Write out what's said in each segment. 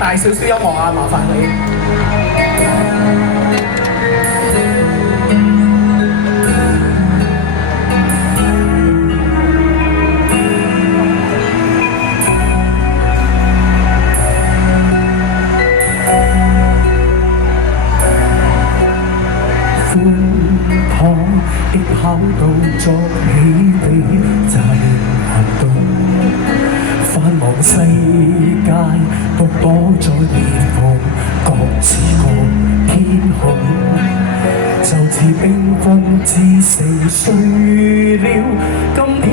大少少音樂啊，麻煩你。寬敞的跑道作起地，乍暖行動，繁忙世界獨躲在裂縫，各自個天空，就似冰封之城碎了。今天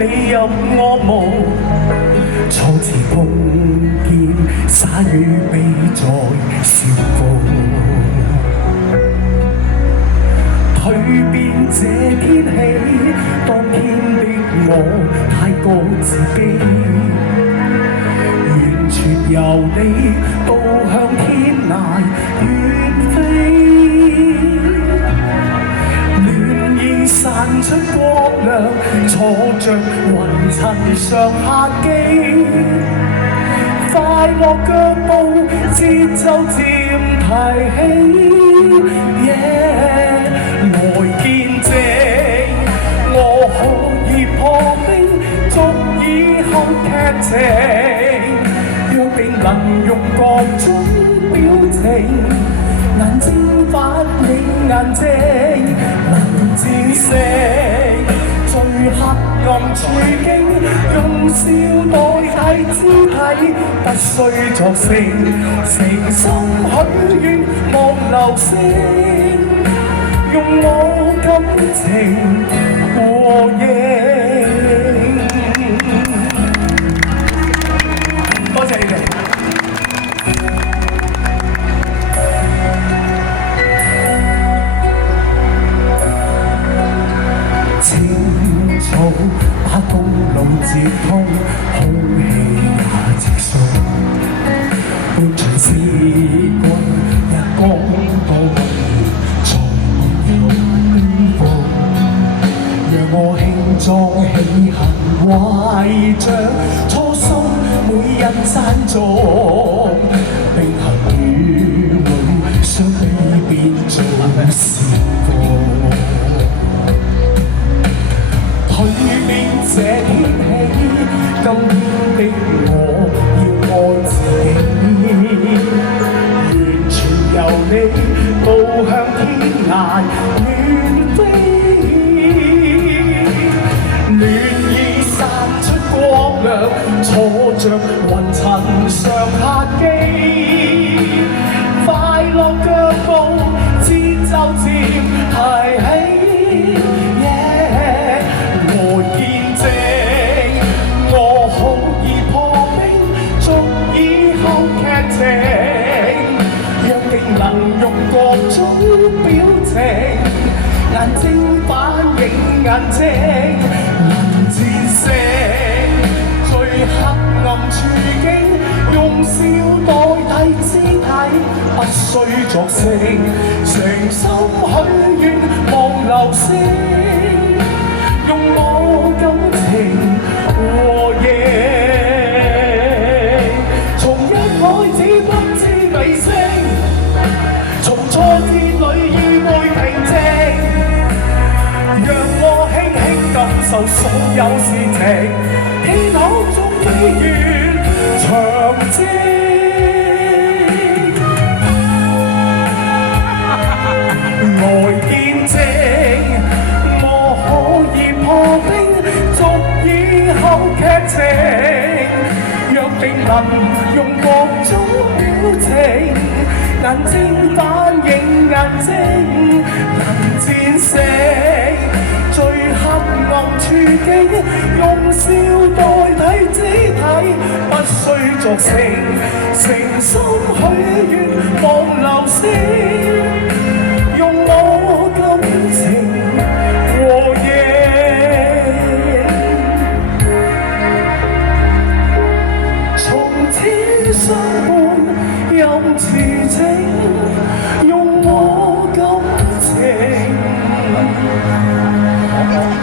你入我夢，初次碰見灑與悲在笑風。蛻變這天氣，當天的我太過自卑，完全由你導向天涯遠飛。暖意散出光亮，坐着雲層上客機，快樂腳步節奏漸提起。來見證，我可以破冰，足以後劇情。約定能用各種表情，眼睛反映眼睛，能戰勝最黑暗處境，用笑代替肢體，不需作聲，誠心許願望流星。用我感情和應。多謝你哋。青草把公路接通，空氣也直送，伴隨時光日光到。我輕裝起行懷着初心，每日讚頌，並行與淚相比變做時光。蛻變這天氣，今天的我要愛自己，完全由你導向天涯遠飛。暖意散出光亮，坐着雲層上客機，快樂腳步節奏漸提起。來見證，我可以破冰，足以後劇情。約定能用各種表情，眼睛反映眼睛。戰勝最黑暗處境，用笑代替肢體，不需作聲，誠心許願望流星，用我感情和應。從一開始不知尾聲，從挫折裏意會平靜，讓我輕輕感受所有事情，天空中飛遠長征。來見證，我可以破冰，足以後劇情。約定能用各種表情，眼睛反映眼睛，能戰勝最黑暗處境，用笑代替肢體，不需作聲，誠心許願望流星，用我感情和應。從此相伴任遲情，用我感情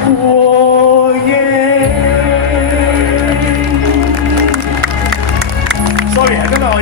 和應。Sorry 啊，今日我